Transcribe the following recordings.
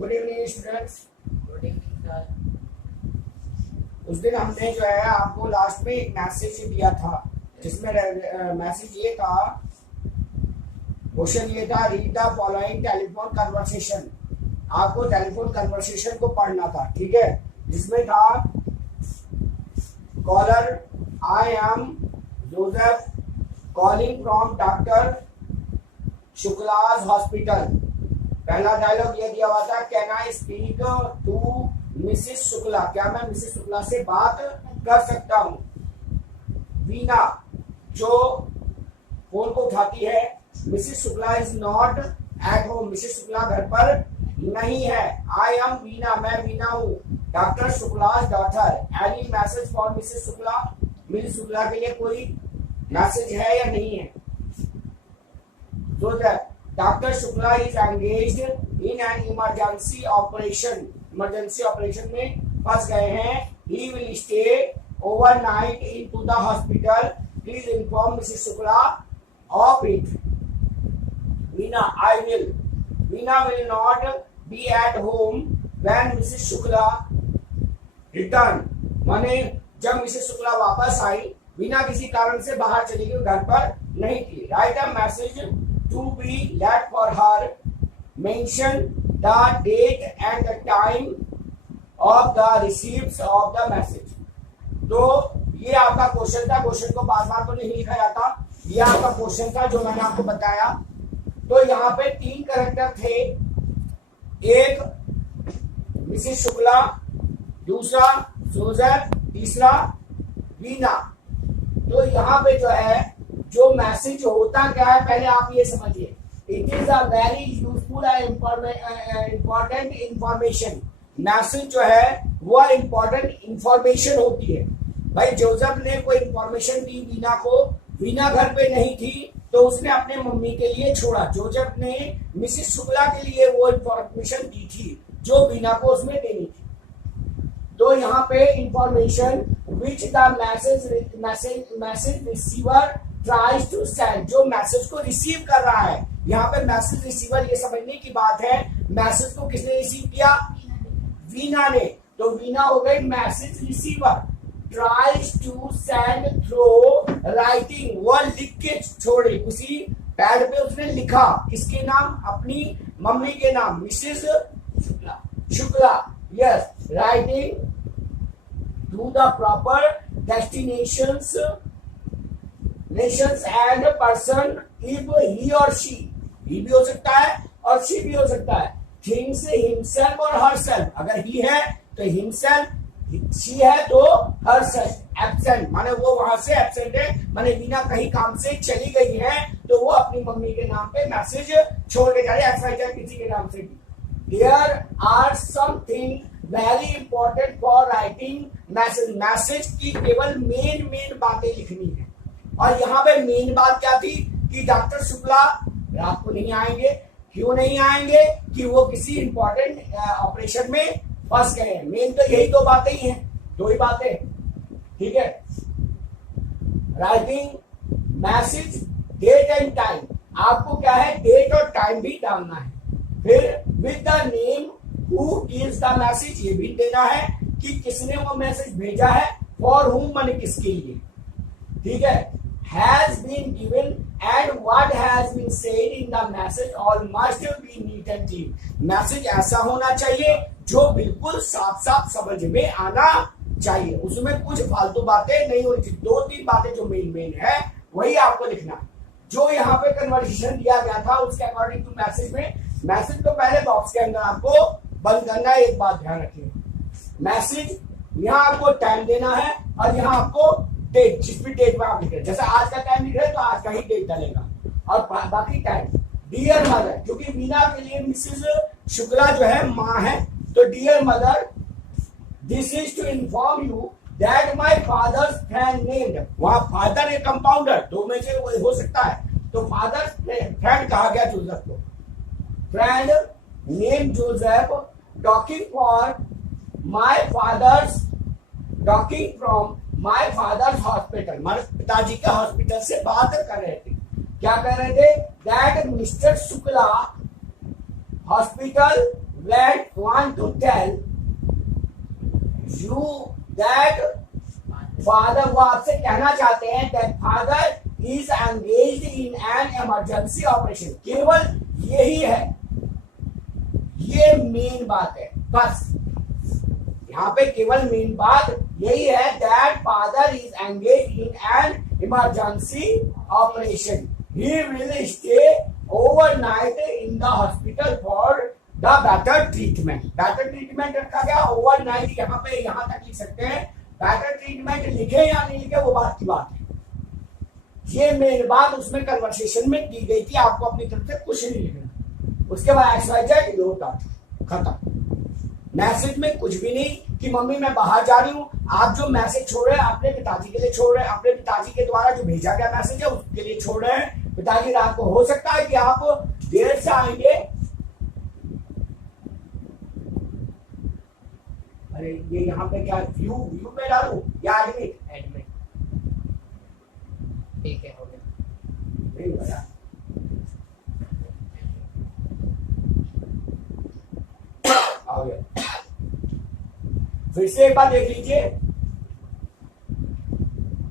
Good evening students. Good evening sir. उस दिन हमने जो है आपको लास्ट में एक मैसेज दिया था जिसमें मैसेज ये था, क्वेश्चन ये था, read the following telephone conversation. आपको टेलीफोन कन्वर्सेशन को पढ़ना था, ठीक है। जिसमें था caller, I am Joseph calling from doctor Shukla's hospital. पहला डायलॉग ये दिया हुआ था, can I speak to Mrs Shukla, क्या मैं मिसिस शुक्ला से बात कर सकता हूं। वीना जो फोन को उठाती है, Mrs Shukla is not at home, Mrs Shukla घर पर नहीं है। आई एम वीना, मैं वीना हूँ, doctor Shukla's daughter. Any message for Mrs Shukla, Mrs Shukla के लिए कोई मैसेज है या नहीं है। तो doctor Shukla is engaged in an emergency operation, emergency operation में फंस गए हैं। He will stay overnight in to the hospital, please inform Mrs Shukla of it. Veena, I will, Veena will not be at home when Mrs Shukla return, माने जब Mrs Shukla वापस आई, वीना किसी कारण से बाहर चली गई, घर पर नहीं थी। Right a message to be let for her, mention the date and the time of the receipts of the message। तो ये आपका क्वेश्चन था, क्वेश्चन को बार बार तो नहीं लिखा जाता, ये आपका क्वेश्चन था जो मैंने आपको बताया। तो यहाँ पे 3 कैरेक्टर थे, एक मिसिस शुक्ला, दूसरा जोसेफ, तीसरा वीना। तो यहाँ पे जो है जो मैसेज होता क्या है, पहले आप ये समझिए। It is a very useful important information. Message जो है वो इंपॉर्टेंट इंफॉर्मेशन होती है। भाई जोसेफ ने कोई इंफॉर्मेशन दी वीना को, वीना घर पे नहीं थी तो उसने अपने मम्मी के लिए छोड़ा। जोसेफ ने मिसिस शुक्ला के लिए वो इंफॉर्मेशन दी थी जो वीना को उसमें देनी थी। तो यहाँ पे information which the message receiver tries to send, जो मैसेज को रिसीव कर रहा है। यहाँ पे मैसेज रिसीवर, ये समझने की बात है, मैसेज को किसने रिसीव किया, वीना ने। तो वीना हो गई message receiver. Tries to send through writing, वो लिख के छोड़ी, उसी पैड पे उसने लिखा, किसके नाम, अपनी मम्मी के नाम, Mrs Shukla. Yes, writing to the proper destinations nations and person if he और शी, ही भी हो सकता है और शी भी हो सकता है। थिंग्स हिमसेल्फ और हरसेल्फ, अगर ही है तो हिमसेल्फ, शी है तो हरसेल्फ। एब्सेंट माने वो वहां से एब्सेंट है, माने वीना कहीं काम से चली गई है तो वो अपनी मम्मी के नाम पे मैसेज छोड़ के जा रही है, XYZ किसी के नाम से भी। There are something very important for writing message, message की केवल मेन बातें लिखनी है। और यहाँ पे मेन बात क्या थी कि डॉक्टर शुक्ला रात को नहीं आएंगे। क्यों नहीं आएंगे, कि वो किसी इंपॉर्टेंट ऑपरेशन में फंस गए हैं। मेन तो यही 2 बातें ही हैं, 2 ही बातें, ठीक है। Writing message date and time, आपको क्या है, डेट और टाइम भी डालना है। फिर with the name who gives the message, ये भी देना है कि किसने वो मैसेज भेजा है, फॉर हुम माने किसके लिए, ठीक है। has been given and what has been said in the message all must be neat and clean। Message ऐसा होना चाहिए जो बिल्कुल साफ साफ समझ में आना चाहिए, उसमें कुछ फालतू बातें नहीं होनी चाहिए। 2-3 बातें जो मेन है वही आपको लिखना है। जो यहाँ पे कन्वर्सेशन दिया गया था उसके अकॉर्डिंग टू मैसेज में, मैसेज को पहले बॉक्स के अंदर आपको बंद करना है। एक बात ध्यान रखिए, मैसेज यहाँ आपको टाइम देना है और यहाँ आपको डेट, जिस भी डेट में आप लिख रहे हैं, जैसे आज का टाइम लिख रहे हैं तो आज का ही डेट डालेगा और बाकी टाइम। डियर मदर, क्योंकि वीना के लिए मिसेस शुक्ला जो है माँ है, तो dear mother, this is to inform you that my father's friend named, वहां फादर एक कंपाउंडर, 2 में से हो सकता है, तो फादर फ्रेंड कहा गया जोसेफ को। Friend name Joseph talking for my father's, talking from my father's hospital, हमारे पिताजी के हॉस्पिटल से बात कर रहे थे। क्या कर रहे थे, that mister Shukla hospital want to tell you that father, वो आपसे कहना चाहते हैं that father is engaged in an emergency operation। केवल यही है, ये मेन बात है बस। यहाँ पे केवल मेन बात यही है that father is engaged in an emergency operation। He will stay overnight in the hospital for the better treatment। better treatment रखा गया, overnight यहाँ पे यहाँ तक लिख सकते हैं। better treatment लिखे या नहीं लिखे वो बात की बात है, ये मेन बात उसमें कन्वर्सेशन में की गई थी। आपको अपनी तरफ से कुछ नहीं लिखना। उसके बाद XYZ ये होता खत्म। मैसेज में कुछ भी नहीं कि मम्मी मैं बाहर जा रही हूँ। आप जो मैसेज छोड़ रहे हैं अपने पिताजी के लिए छोड़ रहे हैं, अपने पिताजी के द्वारा जो भेजा गया मैसेज है उसके लिए छोड़ रहे हैं। पिताजी रात को हो सकता है कि आप देर से आएंगे। अरे ये यहाँ पे क्या व्यू पे डालू या एडमिट? एडमिट ठीक है, हो गया। नहीं बता। आ गया। फिर से एक बार देख लीजिए।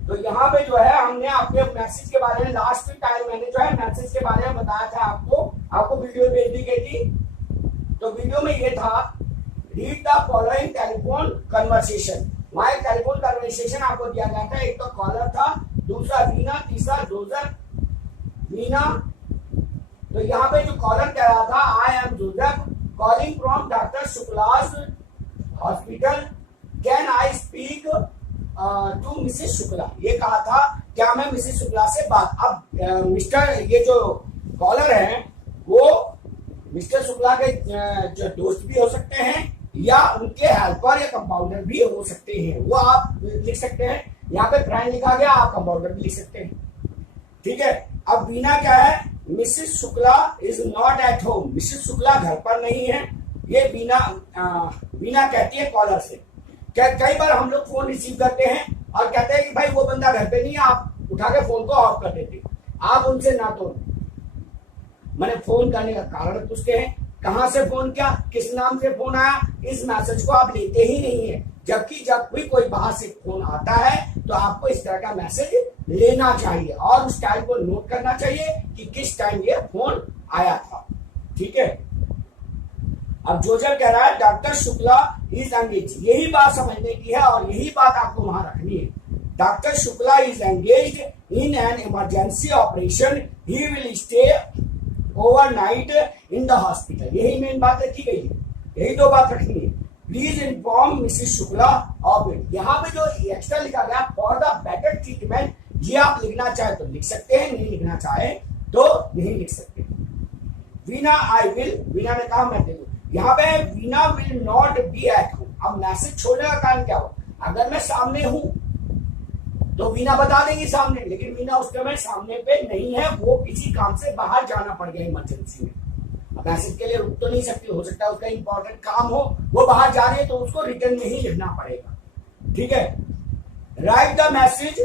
तो यहाँ पे जो है हमने आपके मैसेज के बारे में लास्ट टाइम मैंने जो है मैसेज के बारे में बताया था आपको वीडियो भेज दी गई थी। तो वीडियो में ये था read the following telephone conversation. वहां एक टेलीफोन कन्वर्सेशन आपको दिया गया था। एक तो कॉलर था, दूसरा वीना, तीसरा जोसेफ। वीना, तो यहाँ पे जो कॉलर कह रहा था I am Joseph calling from doctor Shukla's hospital, can I speak to Mrs Shukla. ये कहा था क्या मैं मिसेस शुक्ला से बात। अब मिस्टर ये जो कॉलर है वो मिस्टर शुक्ला के जो दोस्त भी हो सकते हैं या उनके हेल्पर या कंपाउंडर भी हो सकते हैं। वो आप लिख सकते हैं। यहाँ पे फ्रेंड लिखा गया, आप कंपाउंडर भी लिख सकते हैं। ठीक है। अब वीना क्या है? Mrs Shukla is not at home. Mrs Shukla घर पर नहीं है। ये वीना कहती है कॉलर से। कई बार हम लोग फोन रिसीव करते हैं और कहते हैं कि भाई वो बंदा घर पे नहीं है, आप उठा के फोन को ऑफ कर देते। आप उनसे ना तो मैंने फोन करने का कारण पूछते हैं, कहां से फोन किया, किस नाम से फोन आया, इस मैसेज को आप लेते ही नहीं है। जबकि जब भी कोई बाहर से फोन आता है तो आपको इस तरह का मैसेज लेना चाहिए और उस टाइम को नोट करना चाहिए कि किस टाइम ये फोन आया था। ठीक है। अब जोसेफ कह रहा है डॉक्टर शुक्ला इज एंगेज। यही बात समझने की है और यही बात आपको वहां रखनी है। Doctor Shukla is engage in an emergency operation, he will stay overnight in the hospital. यही मेन बात रखी गई है, यही दो बात रखनी है। Please inform Mrs Shukla of it. यहाँ पे जो एक्स्ट्रा लिखा गया फॉर द बेटर ट्रीटमेंट, ये आप लिखना चाहे तो लिख सकते हैं, नहीं लिखना चाहे तो नहीं लिख सकते। वीना आई विल, वीना ने कहा मैं देखू। यहाँ पे Veena will not be at home. अब मैसेज छोड़ने का कारण क्या हो? अगर मैं सामने हूं तो वीना बता देगी सामने, लेकिन वीना उस समय सामने पे नहीं है, वो किसी काम से बाहर जाना पड़ गया इमरजेंसी में। अब मैसेज के लिए रुक तो नहीं सकती, हो सकता है उसका इंपॉर्टेंट काम हो, वो बाहर जा रही है तो उसको रिटर्न में ही लिखना पड़ेगा। ठीक है। Write the message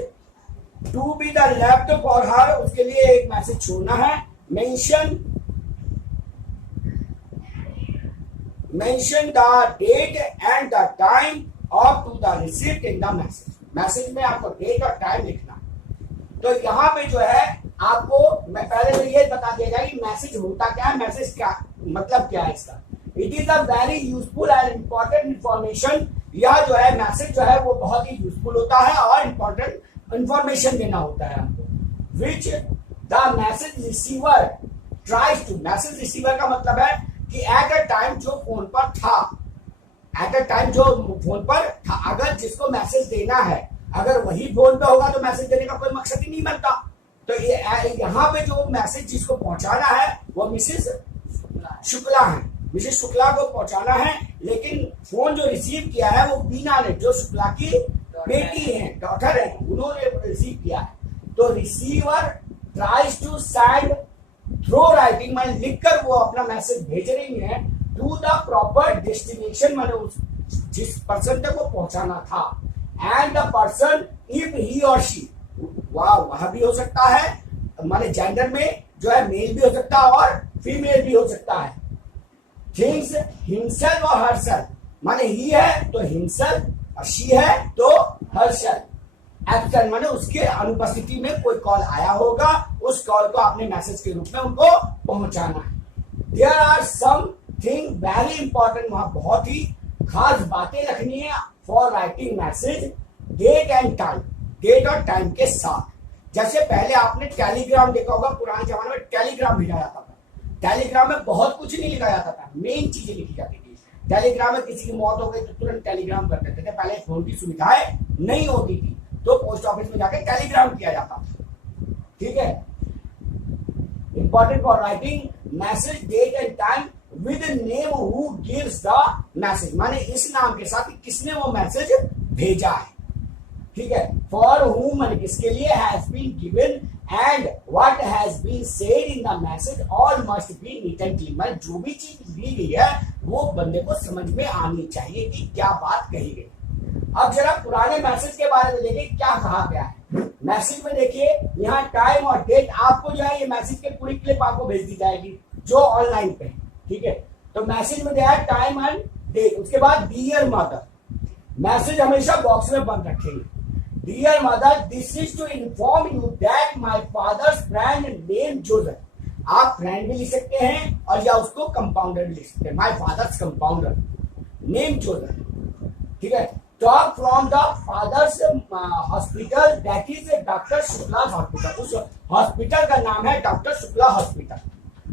to be the left for her, उसके लिए एक मैसेज छोड़ना है। Mention the date and the time of to the receipt in the message. Message में आपको डेट और टाइम लिखना। तो यहाँ पे जो है आपको मैं पहले तो ये बता दिया जाए कि मैसेज होता क्या है, मैसेज क्या मतलब क्या है इसका। It is a very useful and important information. यह जो है मैसेज जो है वो बहुत ही यूजफुल होता है और इंपॉर्टेंट इंफॉर्मेशन देना होता है हमको। Which the message receiver tries to. Message receiver का मतलब है कि एट अ टाइम जो फोन पर था, एट अ टाइम जो फोन पर था, अगर जिसको मैसेज देना है अगर वही फोन पे होगा तो मैसेज देने का कोई मकसद ही नहीं बनता। तो ये यहाँ पे जो मैसेज जिसको पहुंचाना है वो मिसेस शुक्ला है, मिसेस शुक्ला को पहुंचाना है। लेकिन फोन जो रिसीव किया है वो वीना ने, जो शुक्ला की बेटी है, डॉटर है, उन्होंने रिसीव किया है। तो receiver tries to send through writing, मैंने लिखकर वो अपना मैसेज भेज रही है टू द प्रॉपर डेस्टिनेशन, मैंने उस जिस पर्सन तक वो पहुंचाना था। And the person if he और शी, वह भी हो सकता है, माने जेंडर में जो है मेल भी हो सकता है और फीमेल भी हो सकता है। थिंग्स हिमसेल्फ और हरसेल्फ, माने ही है तो हिमसेल्फ और शी है तो हरसेल्फ। एब्सेंट माने उसके अनुपस्थिति में कोई कॉल आया होगा, उस कॉल को आपने मैसेज के रूप में उनको पहुंचाना है। There are something very important, वहां बहुत ही खास बातें रखनी है for writing message, date and time, date और टाइम के साथ। जैसे पहले आपने टेलीग्राम देखा होगा, पुराने जमाने में टेलीग्राम भेजा जाता था। टेलीग्राम में बहुत कुछ नहीं लिखा जाता था, मेन चीजें लिखी जाती थी। टेलीग्राम में किसी की मौत हो गई तो तुरंत टेलीग्राम कर देते थे, पहले फोन की सुविधाएं नहीं होती थी तो पोस्ट ऑफिस में जाकर टेलीग्राम किया जाता था। ठीक है, important for writing message, date and time with name who gives the message, माने इस नाम के साथ किसने वो मैसेज भेजा है। ठीक है, फॉर हूम माने किसके लिए, has been given and what has been said in the message all must be neat and clean, माने जो भी चीज दी गई है वो बंदे को समझ में आनी चाहिए कि क्या बात कही गई। अब जरा पुराने मैसेज के बारे में देखिए क्या कहा गया है। मैसेज में देखिए यहाँ टाइम और डेट, आपको जो है ये मैसेज की पूरी क्लिप आपको भेज दी जाएगी जो ऑनलाइन पे है। ठीक है, तो मैसेज में दिया है टाइम एंड डेट, उसके बाद डियर मदर, मैसेज हमेशा बॉक्स में बंद रखेंगे। Dear mother, this is to inform you that my father's friend name Joseph, आप फ्रेंड भी लिख सकते हैं और या उसको कंपाउंडर भी लिख सकते हैं, my father's compounder name Joseph. ठीक है, talk from the father's hospital that is doctor Shukla hospital, उस हॉस्पिटल का नाम है डॉक्टर शुक्ला हॉस्पिटल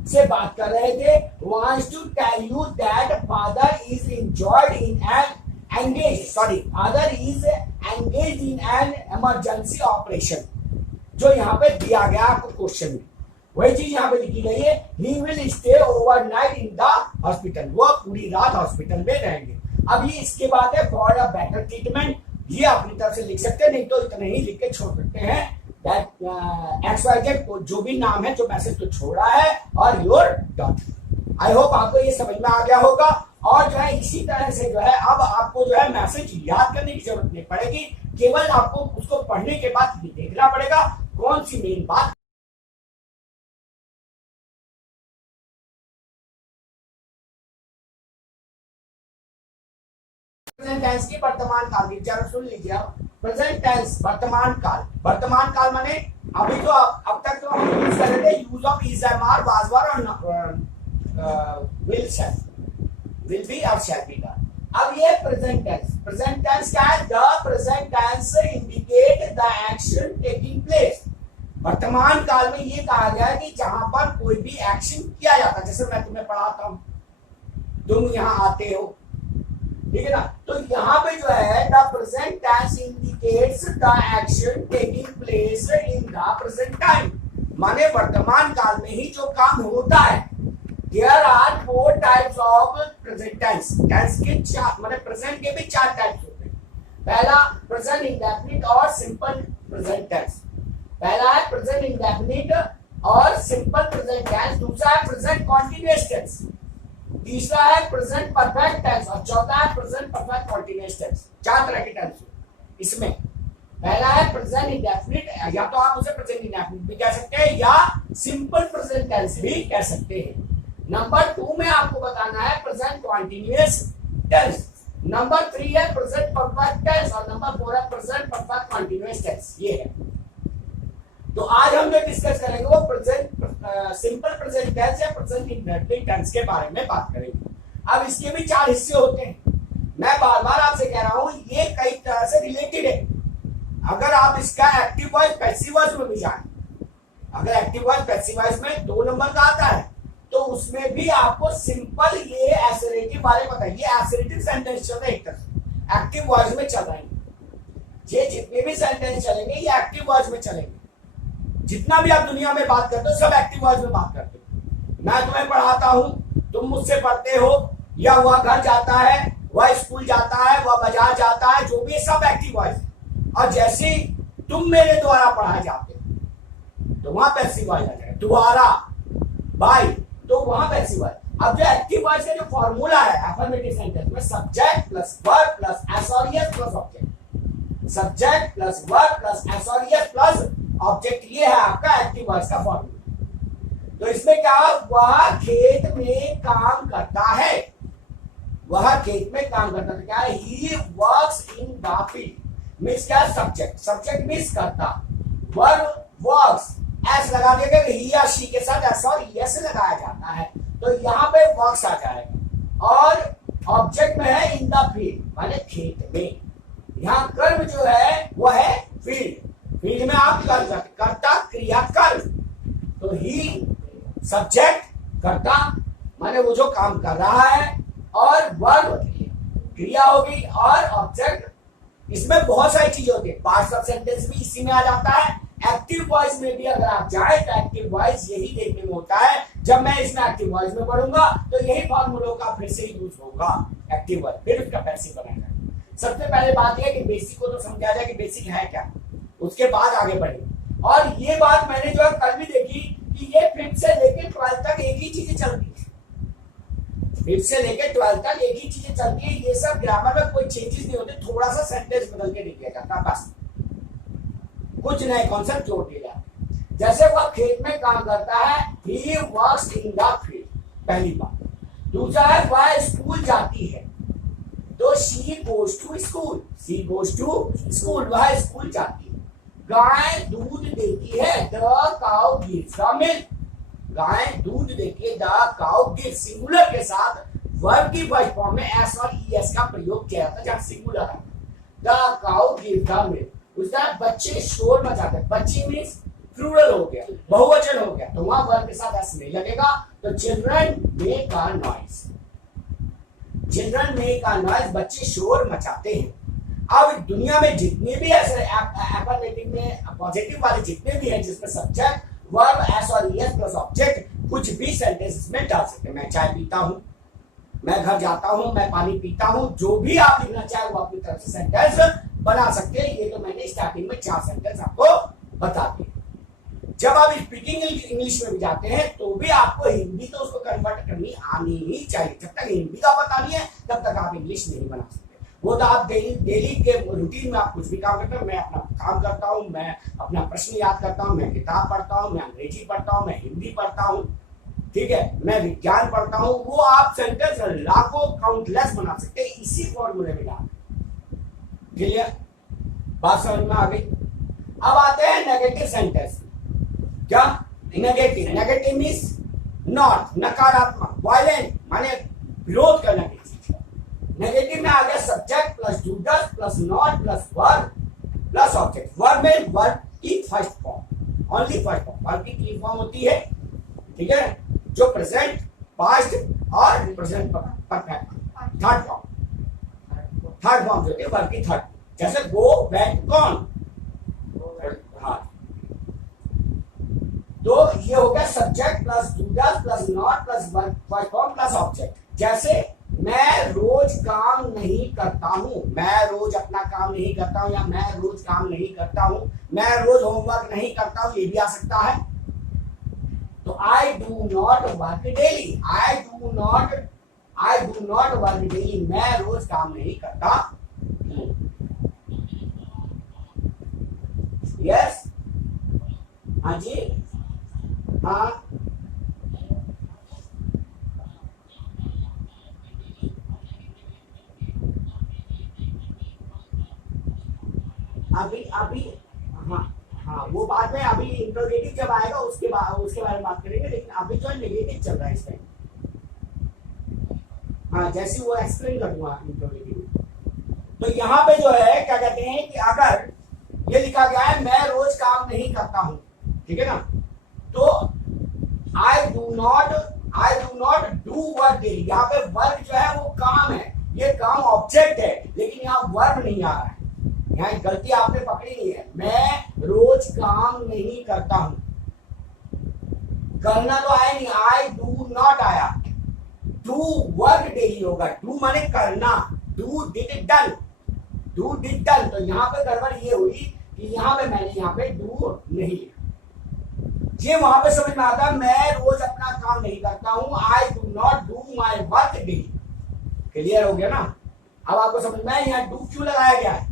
से बात कर रहे थे। Wants to tell you that father is enjoyed in an father is engage in an emergency operation, जो यहाँ पे दिया गया आपको क्वेश्चन में, वही चीज यहाँ पे लिखी गई है। ही will stay overnight in the hospital, वो पूरी रात हॉस्पिटल में रहेंगे। अब ये इसके बाद है फॉर अ बेटर ट्रीटमेंट, ये अपनी तरफ से लिख सकते हैं, नहीं तो इतना ही लिख के छोड़ सकते हैं दैट एक्सवाइजेड जो भी नाम है जो मैसेज तो छोड़ा है और योर डॉटर। आई होप आपको ये समझ में आ गया होगा। और जो है इसी तरह से जो है अब आपको जो है मैसेज याद करने की जरूरत नहीं पड़ेगी, केवल आपको उसको पढ़ने के बाद ये देखना पड़ेगा कौन सी मेन बात। प्रेजेंट टेंस की वर्तमान काल की विचार सुन लीजिए। प्रेजेंट टेंस वर्तमान काल, वर्तमान काल माने अभी तो अब तक तो हम यूज कर रहे थे use of is am are was were और विल शैल, विल बी और शैल बी का। अब ये प्रेजेंट टेंस, प्रेजेंट टेंस क्या है, the present tense indicate the action taking place. वर्तमान काल में ये कहा गया है कि जहां पर कोई भी एक्शन किया जाता है, जैसे मैं तुम्हें पढ़ाता हूं, तुम यहां आते हो, ठीक है ना, तो यहाँ पे जो है the present tense indicates the action taking place in the present time, माने वर्तमान काल में ही जो काम होता है। There are 4 types of present tense, tense के 4 माने प्रेजेंट के भी 4 टाइप्स होते हैं। पहला प्रेजेंट इंडेफिनिट और सिंपल प्रेजेंट टेंस, पहला है प्रेजेंट इंडेफिनिट और सिंपल प्रेजेंट टेंस, दूसरा है प्रेजेंट कॉन्टिन्यूअस टेंस, तीसरा है प्रेजेंट परफेक्ट टेंस और चौथा है प्रेजेंट परफेक्ट कॉन्टिन्यूअस टेंस। 4 तरह के टेंस इसमें। पहला है प्रेजेंट इंडेफिनिट, या तो आप उसे प्रेजेंट इंडेफिनिट भी कह सकते हैं या सिंपल प्रेजेंट टेंस भी कह सकते हैं। नंबर 2 में आपको बताना है प्रेजेंट कॉन्टिन्यूअस टेंस, नंबर 3 है प्रेजेंट परफेक्ट टेंस और नंबर 4 है प्रेजेंट परफेक्ट कॉन्टिन्यूअस टेंस। ये है, तो आज हम जो डिस्कस करेंगे वो प्रेजेंट सिंपल प्रेजेंट टेंस या प्रेजेंट इंडेफिनिट टेंस के बारे में बात करेंगे। अब इसके भी 4 हिस्से होते हैं, मैं बार बार आपसे कह रहा हूं ये कई तरह से रिलेटेड है। अगर आप इसका एक्टिव वॉइस पैसिव वॉइस में भी जाएं, अगर एक्टिव वॉइस पैसिव वॉइस में 2 नंबर का आता है तो उसमें भी आपको सिंपल ये एसरेटिव वाले बताइए, ये एसरेटिव सेंटेंस चल रहे, एक तरह से एक्टिव वॉइस में चल रहे हैं। ये जितने भी सेंटेंस चलेंगे ये एक्टिव वॉइस में चलेंगे, जितना भी आप दुनिया में बात करते हो सब एक्टिव वॉइस में बात करते हो। मैं तुम्हें पढ़ाता हूं, तुम मुझसे पढ़ते हो, या वह घर जाता है, वह स्कूल जाता है, वह बाजार जाता है, जो भी सब एक्टिव वॉइस। और जैसे ही तुम मेरे द्वारा पढ़ाए जाते हो तो वहां पैसिव वॉइस आ जाएगा, द्वारा, बाय, तो वहां पैसिव वॉइस। अब जो एक्टिव वॉइस का जो फॉर्मूला है अफर्मेटिव सेंटेंस में, subject plus verb plus s और s plus object, subject plus verb plus s और एस प्लस ऑब्जेक्ट, ये है आपका एक्टिव वॉइस का फॉर्मूला। तो इसमें क्या, वह खेत में काम करता है, वह खेत में काम करता है, क्या है, he works in the field. Means क्या, सब्जेक्ट, सब्जेक्ट मीन्स करता, वर्ब वर्क्स एस लगा दिया गया, ही या शी के साथ एस और एस लगाया जाता है, तो यहाँ पे वर्क्स आ जाएगा, और ऑब्जेक्ट में है इन द फील्ड माने खेत में। यहाँ कर्म जो है वो है फील्ड, फील्ड में आप करता क्रिया कर्म, तो ही सब्जेक्ट करता माने वो जो काम कर रहा है, और वर्ब क्रिया होगी, और ऑब्जेक्ट, इसमें बहुत सारी चीजें होती है, पार्ट्स ऑफ सेंटेंस भी इसी में आ जाता है। एक्टिव वॉइस में भी अगर आप जाए तो एक्टिव वॉइस यही देखने में होता है, जब मैं इसमें एक्टिव वॉइस में पढ़ूंगा तो यही फॉर्मूलों का फिर से यूज होगा, एक्टिव वॉइस, फिर उसका पैसिव बनाएगा। सबसे पहले बात यह कि बेसिक को तो समझा जाए कि बेसिक है क्या, उसके बाद आगे बढ़ेंगे। और ये बात मैंने जो है कल भी देखी कि ये 5th से लेके 12th तक एक ही चीजें चलती है, 5th से लेके 12th तक एक ही चीजें चलती है, ये सब ग्रामर में कोई चेंजेस नहीं होते, थोड़ा सा सेंटेंस बदल के लिख दिया जाता है, बस कुछ नए कॉन्सेप्ट जोड़ दिए जाते। जैसे वह खेत में काम करता है, he works in the field, पहली बात। दूसरा है वह स्कूल जाती है, तो she goes to school, she goes to school, वह स्कूल जाती है। गाय दूध देती है, the cow gives the milk, गाय दूध देती है, the cow gives, सिंगुलर के साथ वर्ब की फर्स्ट फॉर्म में एस और ईएस का प्रयोग किया जाता है जब सिंगुलर है, the cow gives the milk। उसका बच्चे शोर मचाते हैं, बच्चे मीन्स प्लूरल हो गया, बहुवचन हो गया, तो वहां वर्ब के साथ एस नहीं लगेगा, तो children make a noise, children make a noise, बच्चे शोर मचाते हैं। अब दुनिया में जितने भी ऐसे एफर्मेटिव में पॉजिटिव वाले जितने भी हैं जिसमें सब्जेक्ट वर्ब एस और ईएस प्लस ऑब्जेक्ट कुछ भी सेंटेंस में डाल सकते हैं। मैं चाय पीता हूं, मैं घर जाता हूं, मैं पानी पीता हूं, जो भी आप लिखना चाहे वो अपनी तरफ से सेंटेंस बना सकते हैं। ये तो मैंने स्टार्टिंग में 4 सेंटेंस आपको बता दिए। जब आप स्पीकिंग इंग्लिश में भी जाते हैं तो भी आपको हिंदी तो उसको कन्वर्ट करनी आनी ही चाहिए। जब तक हिंदी का पता नहीं है तब तक आप इंग्लिश नहीं बना सकते। वो तो आप डेली के रूटीन में आप कुछ भी काम करते हो, मैं अपना काम करता हूँ, मैं अपना प्रश्न याद करता हूँ, मैं किताब पढ़ता हूँ, मैं अंग्रेजी पढ़ता हूँ, मैं हिंदी पढ़ता हूँ, ठीक है, मैं विज्ञान पढ़ता हूँ, वो आप सेंटेंस लाखों काउंटलेस बना सकते हैं इसी फॉर्मूले में डाल। क्लियर, बात समझ में आ गई। अब आते हैं नेगेटिव सेंटेंस। क्या नेगेटिव, नेगेटिव मीन्स नॉट, नकारात्मक, वायलेंट माने विरोध करना की चीज। नेगेटिव में आ गया subject plus do does plus not plus verb plus object. Verb में वर्ब की first form, only first form. Verb की 3 फॉर्म होती है, ठीक है, जो प्रेजेंट, पास्ट और प्रेजेंट परफेक्ट। थर्ड फॉर्म जो होती है वर्ब की थर्ड, जैसे गो, वेंट, गॉन। हाँ, तो ये हो गया subject plus do does plus not plus verb first form plus object. जैसे मैं रोज काम नहीं करता हूं, मैं रोज अपना काम नहीं करता हूं, या मैं रोज काम नहीं करता हूं, मैं रोज होमवर्क नहीं करता हूं, ये भी आ सकता है। तो आई do not work daily, I do not work daily, मैं रोज काम नहीं करता। यस, हाँ जी, हाँ, अभी हाँ हाँ, वो बाद में, अभी इंट्रोगेटिव जब आएगा उसके बारे में बात करेंगे, लेकिन अभी जो है नेगेटिव चल रहा है इस टाइम। हाँ, जैसे वो एक्सप्लेन कर दूंगा इंट्रोगेटिव। तो यहाँ पे जो है क्या कहते हैं कि अगर ये लिखा गया है मैं रोज काम नहीं करता हूं, ठीक है ना, तो आई do not do work daily, यहाँ पे वर्क जो है वो काम है, ये काम ऑब्जेक्ट है, लेकिन यहाँ वर्ब नहीं आ रहा है। यहाँ गलती आपने पकड़ी नहीं है, मैं रोज काम नहीं करता हूं, करना तो आया नहीं, आई डू नॉट आया, डू वर्क डेली होगा, डू माने करना, डू डिड डन, तो यहाँ पे गड़बड़ ये हुई कि यहाँ पे मैंने यहाँ पे डू नहीं लिखा। ये वहां पे समझ में आता है, मैं रोज अपना काम नहीं करता हूं, आई do not do my work daily. Clear हो गया ना। अब आपको समझ में यहाँ डू क्यों लगाया गया है,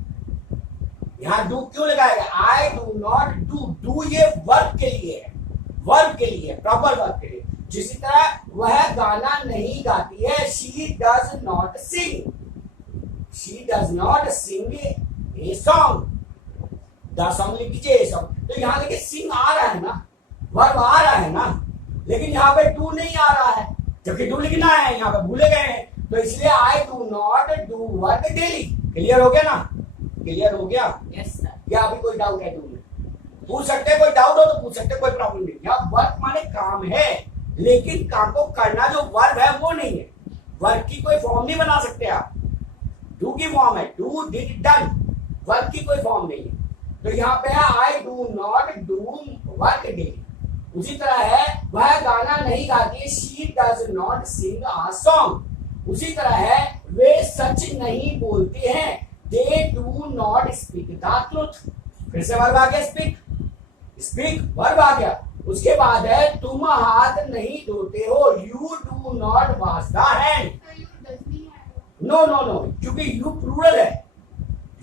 यहाँ डू क्यों लगाया गया, आई डू नॉट डू, डू ये वर्क के लिए है, वर्ब के लिए, प्रॉपर वर्ब के लिए। जिसी तरह वह गाना नहीं गाती है, she does not sing, she does not sing a song, the song लिख दीजिए ए सॉन्ग। तो यहाँ देखिए सिंग आ रहा है ना, वर्ब आ रहा है ना, लेकिन यहाँ पे डू नहीं आ रहा है, जबकि डू लिखना है, यहाँ पे भूले गए हैं, तो इसलिए आई do not do work daily. Clear हो गया ना, क्लियर हो गया? Yes sir. या अभी कोई डाउट है? तुमने पूछ सकते हैं, कोई डाउट हो तो पूछ सकते हैं, कोई प्रॉब्लम नहीं। यहाँ वर्क माने काम है, लेकिन काम को करना जो वर्ब है वो नहीं है। वर्क की कोई फॉर्म नहीं बना सकते आप, डू की फॉर्म है, डू डिड डन, वर्क की कोई फॉर्म नहीं है। तो यहाँ पे है I do not do work daily. उसी तरह है वह गाना नहीं गाती, she does not sing a song. उसी तरह है वे सच नहीं बोलते हैं, they do not speak the truth. फिर से वर्ब आ गया, स्पीक, स्पीक वर्ब आ गया। उसके बाद है तुम हाथ नहीं धोते हो, you do not wash the hand. No no no, क्योंकि यू प्लूरल है,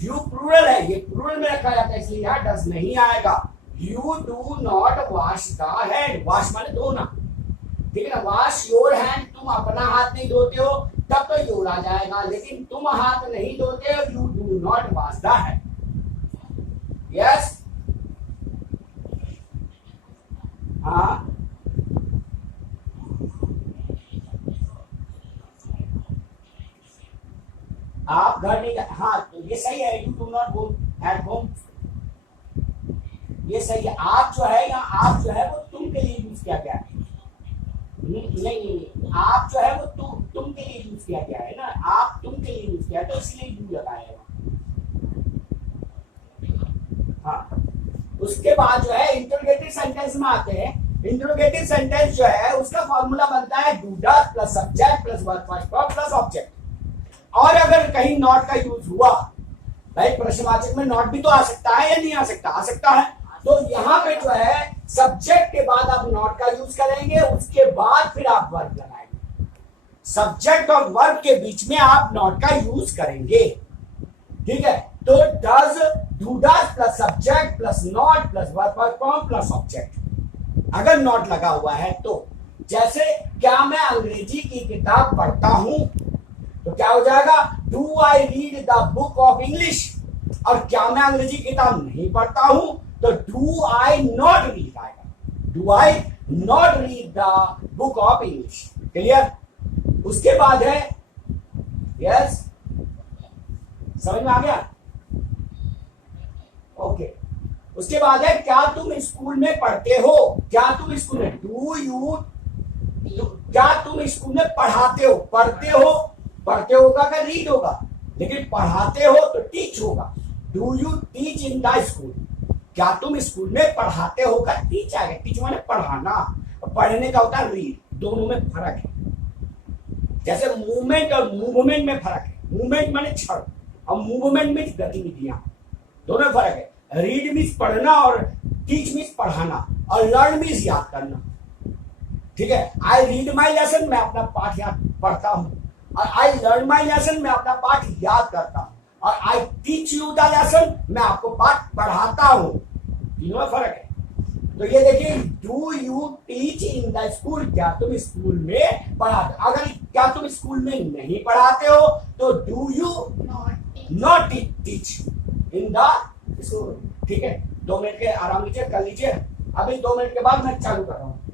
यू प्लूरल है, ये प्लूरल में रखा जाता है, इसलिए यहाँ डज नहीं आएगा। You do not wash the hand, wash माने धोना, ठीक है ना। वॉश योर हैंड, तुम अपना हाथ नहीं धोते हो, तब तो योर आ जाएगा, लेकिन तुम हाथ नहीं धोते हो, you do not wash the hand. Yes, हाँ, आप घर नहीं, हाँ तो ये सही है, you do not go at home, ये सही है। आप जो है यहाँ, आप जो है वो तुम के लिए यूज किया गया है, नहीं, आप जो है वो तुम के लिए यूज किया गया है ना, आप तुम के लिए यूज किया है, तो इसलिए यू लगाया है। हाँ, उसके बाद जो है इंटरोगेटिव सेंटेंस में आते हैं। इंटरोगेटिव सेंटेंस जो है उसका फॉर्मूला बनता है do does plus subject plus verb first form plus object. और अगर कहीं नॉट का यूज हुआ, भाई प्रश्नवाचक में नॉट भी तो आ सकता है या नहीं आ सकता? आ सकता है। तो यहाँ पे जो है सब्जेक्ट के बाद आप नॉट का यूज करेंगे, उसके बाद फिर आप वर्ब लगाएंगे। सब्जेक्ट और वर्ब के बीच में आप नॉट का यूज करेंगे, ठीक है। तो does, do does plus subject plus not plus verb first form plus object. अगर नॉट लगा हुआ है तो, जैसे क्या मैं अंग्रेजी की किताब पढ़ता हूं, तो क्या हो जाएगा? Do I read the book of English. और क्या मैं अंग्रेजी किताब नहीं पढ़ता हूं, तो डू आई नॉट रीड आएगा, do I not read the book of English. Clear? उसके बाद है, यस, समझ में आ गया? ओके। उसके बाद है क्या तुम स्कूल में पढ़ते हो, क्या तुम स्कूल में, डू यू, क्या तुम स्कूल में पढ़ाते हो, पढ़ते हो, पढ़ते होगा का रीड होगा, लेकिन पढ़ाते हो तो टीच होगा। Do you teach in the school, क्या तुम स्कूल में पढ़ाते हो का टीच आएगा। टीच माने पढ़ाना, पढ़ने का होता है रीड, दोनों में फर्क है। जैसे मूवमेंट और मूवमेंट में फर्क है, मूवमेंट माने क्षण और मूवमेंट में गतिविधियां, दोनों में फर्क है। रीड मीन्स पढ़ना और टीच मीन्स पढ़ाना, और लर्न मीन्स याद करना, ठीक है। आई रीड माई लेसन, मैं अपना पाठ याद पढ़ता हूं, और आई लर्न माई लेसन, मैं अपना पाठ याद करता हूं, और I teach you the lesson, मैं आपको पाठ पढ़ाता हूं। तीनों में फर्क है। तो ये देखिए, do you teach in the school, क्या तुम स्कूल में पढ़ाते, अगर क्या तुम स्कूल में नहीं पढ़ाते हो तो do you not teach in the school, ठीक है। 2 मिनट के आराम लीजिए, कर लीजिए। अभी 2 मिनट के बाद मैं चालू कर रहा हूं।